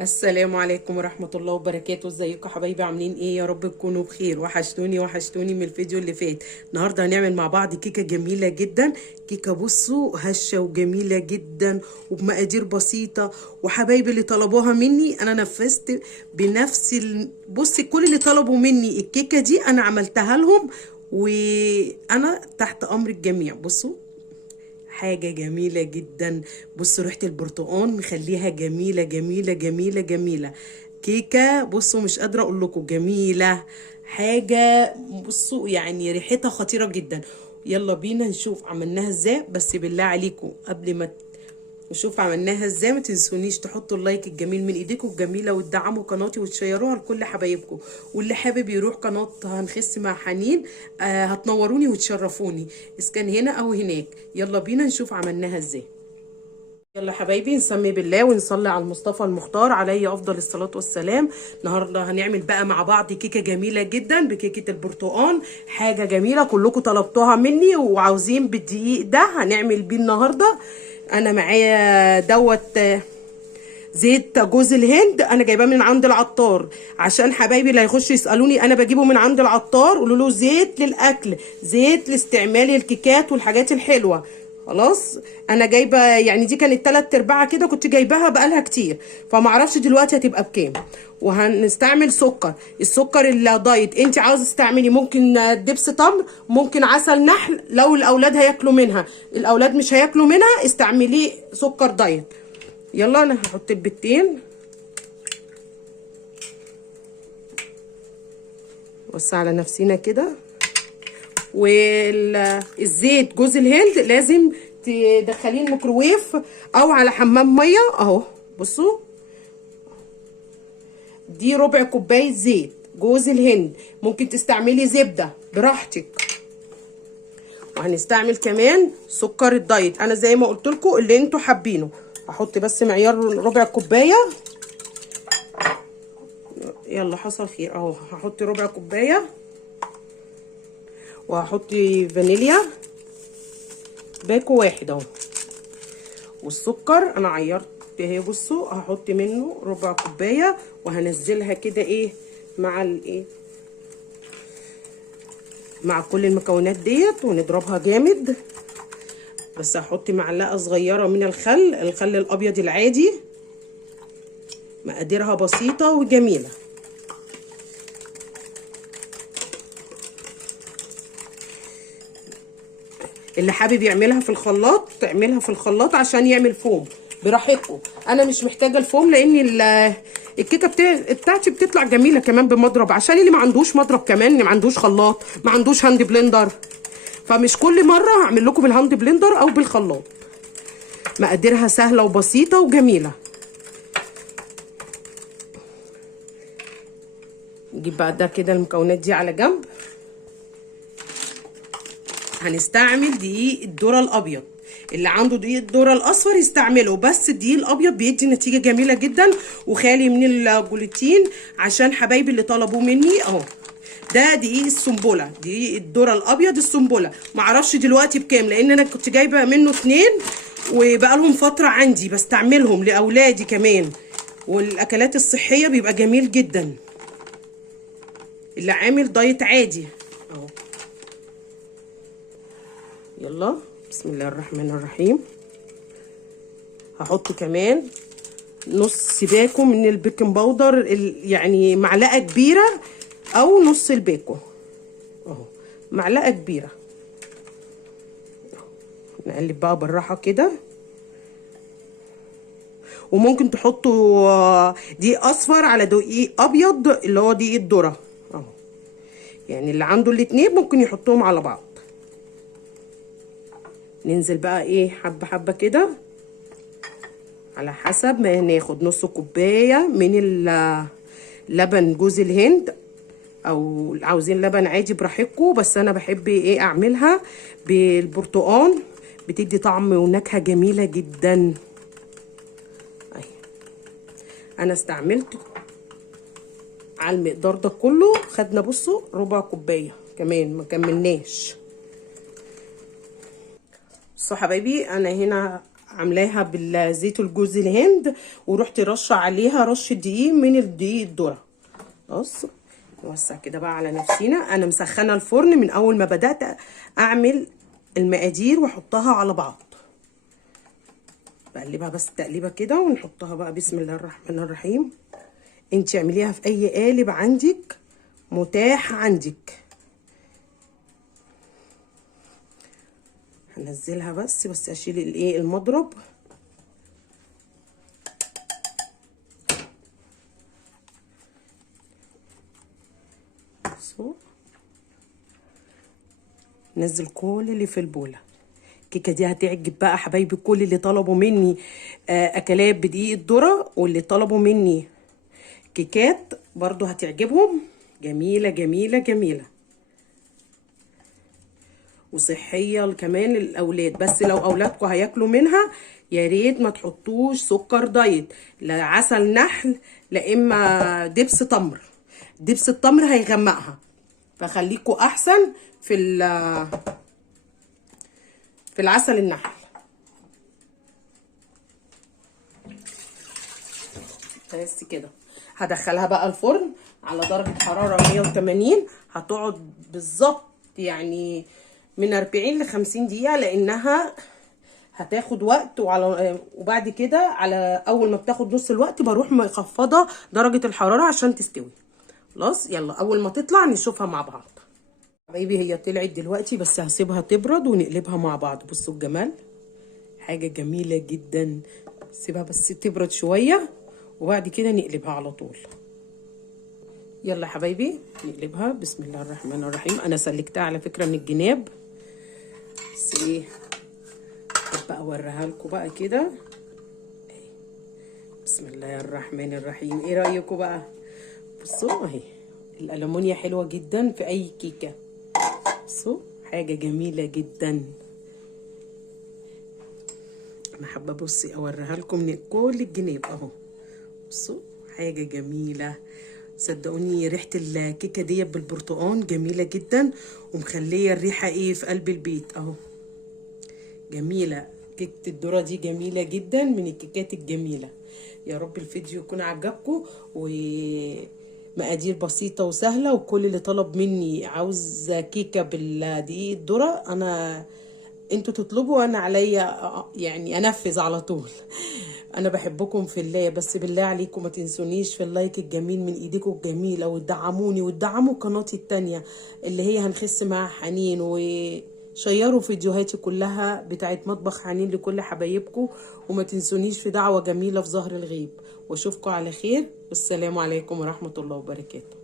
السلام عليكم ورحمة الله وبركاته. ازيكم يا حبايبي؟ عاملين ايه؟ يا رب تكونوا بخير. وحشتوني من الفيديو اللي فات. النهارده هنعمل مع بعض كيكة جميلة جدا. كيكة بصوا هشة وجميلة جدا وبمقادير بسيطة، وحبايبي اللي طلبوها مني انا نفذت بنفس بصي كل اللي طلبوا مني الكيكة دي انا عملتها لهم، وانا تحت امر الجميع. بصوا حاجة جميلة جدا. بصوا ريحة البرتقال مخليها جميلة جميلة جميلة جميلة. كيكة بصوا مش قادرة اقول لكم جميلة حاجة. بصوا يعني ريحتها خطيرة جدا. يلا بينا نشوف عملناها ازاي. بس بالله عليكم قبل ما نشوف عملناها ازاي ما تنسونيش تحطوا اللايك الجميل من ايديكم الجميله، وتدعموا قناتي وتشيروها لكل حبايبكم. واللي حابب يروح قناه هنخس مع حنين هتنوروني وتشرفوني اذا كان هنا او هناك. يلا بينا نشوف عملناها ازاي. يلا حبايبي نسمي بالله ونصلي على المصطفى المختار عليه افضل الصلاه والسلام. النهارده هنعمل بقى مع بعض كيكه جميله جدا بكيكه البرتقال. حاجه جميله كلكم طلبتوها مني وعاوزين بالدقيق ده هنعمل بيه النهارده. انا معايا زيت جوز الهند، انا جايباه من عند العطار. عشان حبايبي اللي هيخشوا يسالوني انا بجيبه من عند العطار، قولوا له زيت للاكل، زيت لاستعمال الكيكات والحاجات الحلوه. خلاص انا جايبه يعني دي كانت 3/4 كده، كنت جايباها بقالها كتير فما اعرفش دلوقتي هتبقى بكام. وهنستعمل سكر، السكر الدايت انت عاوزه تستعملي ممكن دبس تمر، ممكن عسل نحل. لو الاولاد هياكلوا منها، الاولاد مش هياكلوا منها استعمليه سكر دايت. يلا انا هحط البيضتين بص على نفسينا كده. والزيت جوز الهند لازم تدخليه الميكروويف او على حمام ميه اهو. بصوا دي ربع كوبايه زيت جوز الهند، ممكن تستعملي زبده براحتك. وهنستعمل كمان سكر الدايت انا زي ما قلت لكم اللي انتوا حابينه. هحط بس معيار ربع كوبايه. يلا حصل خير اهو. هحط ربع كوبايه وهحط فانيليا باكو واحد اهو. والسكر انا عيرت اهي بصوا هحط منه ربع كوبايه وهنزلها كده ايه مع الايه مع كل المكونات ديت ونضربها جامد. بس هحط معلقه صغيره من الخل الابيض العادي. مقاديرها بسيطه وجميله. اللي حابب يعملها في الخلاط تعملها في الخلاط عشان يعمل فوم براحتكم. انا مش محتاجه الفوم لان الكيكه بتاعتي بتطلع جميله كمان بمضرب. عشان اللي ما عندوش مضرب كمان، اللي ما عندوش خلاط، ما عندوش هاند بلندر، فمش كل مره هعمل لكم بالهاند بلندر او بالخلاط. مقاديرها سهله وبسيطه وجميله. نجيب بقى ده كده المكونات دي على جنب. هنستعمل دقيق الذره الابيض، اللي عنده دقيق الذره الاصفر يستعمله، بس الدقيق الابيض بيدي نتيجه جميله جدا وخالي من الجلوتين. عشان حبايبي اللي طلبوه مني اهو. ده دقيق السنبله، دقيق الذره الابيض السنبله. معرفش دلوقتي بكام لان انا كنت جايبه منه 2 وبقالهم فتره عندي بستعملهم لاولادي كمان، والاكلات الصحيه بيبقى جميل جدا اللي عامل دايت عادي اهو. يلا بسم الله الرحمن الرحيم. هحط كمان نص باكو من البيكنج باودر، يعني معلقه كبيره او نص الباكو اهو، معلقه كبيره. نقلب بقى بالراحه كده. وممكن تحطوا دقيق اصفر على دقيق ابيض اللي هو دقيق الذره اهو، يعني اللي عنده الاتنين ممكن يحطوهم على بعض. ننزل بقى ايه حبه حبه كده على حسب ما ناخد. نص كوبايه من لبن جوز الهند، او عاوزين لبن عادي براحتكم، بس انا بحب ايه اعملها بالبرتقال بتدي طعم ونكهه جميله جدا. اهي انا استعملت على المقدار ده كله. خدنا بصوا ربع كوبايه كمان ما كملناش. بصوا حبايبي انا هنا عاملاها بالزيت الجوز الهند، ورحت رشه عليها رشه دقيق من الدقيق الذره. بص نوسع كده بقى على نفسينا. انا مسخنه الفرن من اول ما بدات اعمل المقادير واحطها على بعض. بقلبها بس تقليبه كده ونحطها بقى. بسم الله الرحمن الرحيم. انت اعمليها في اي قالب عندك متاح عندك. هنزلها بس اشيل الايه المضرب. نزل كل اللي في البوله. الكيكه دي هتعجب بقى حبايبي كل اللي طلبوا مني اكلات بدقيق الذره، واللي طلبوا مني كيكات برضو هتعجبهم. جميله جميله جميله وصحيه كمان للاولاد. بس لو اولادكم هياكلوا منها يا ريت ما تحطوش سكر دايت، لا عسل نحل، لا اما دبس تمر. دبس التمر هيغمقها، فخليكوا احسن في العسل النحل. بس كده هدخلها بقى الفرن على درجة حرارة 180. هتقعد بالظبط يعني من 40 ل50 دقيقة، لانها هتاخد وقت. وبعد كده على اول ما بتاخد نص الوقت بروح مخفضة درجة الحرارة عشان تستوي. خلاص يلا اول ما تطلع نشوفها مع بعض. حبايبي هي طلعت دلوقتي، بس هسيبها تبرد ونقلبها مع بعض. بصوا الجمال، حاجة جميلة جدا. سيبها بس تبرد شوية وبعد كده نقلبها على طول. يلا حبايبي نقلبها. بسم الله الرحمن الرحيم. انا سلكتها على فكرة من الجناب، بس ايه بقى اوريها لكم بقى كده. بسم الله الرحمن الرحيم. ايه رأيكم بقى؟ بصوا اهي الألمونيا حلوة جدا في اي كيكة. بصوا حاجة جميلة جدا. انا حابة بصي اوريها لكم من كل الجناب اهو. بصوا حاجة جميلة. صدقوني ريحة الكيكة دي بالبرتقال جميلة جدا، ومخلية الريحة ايه في قلب البيت اهو. جميلة كيكة الذرة دي، جميلة جدا من الكيكات الجميلة. يا رب الفيديو يكون عجبكم، ومقادير بسيطة وسهلة. وكل اللي طلب مني عاوز كيكة بالدقيق الذرة انتوا تطلبوا وانا عليا يعني انفذ على طول. انا بحبكم في الله، بس بالله عليكم ما تنسونيش في اللايك الجميل من ايديكم الجميله، وتدعموني وتدعموا قناتي التانية اللي هي هنخس مع حنين، وشيروا فيديوهاتي كلها بتاعت مطبخ حنين لكل حبايبكم. وما تنسونيش في دعوه جميله في ظهر الغيب. واشوفكم على خير، والسلام عليكم ورحمه الله وبركاته.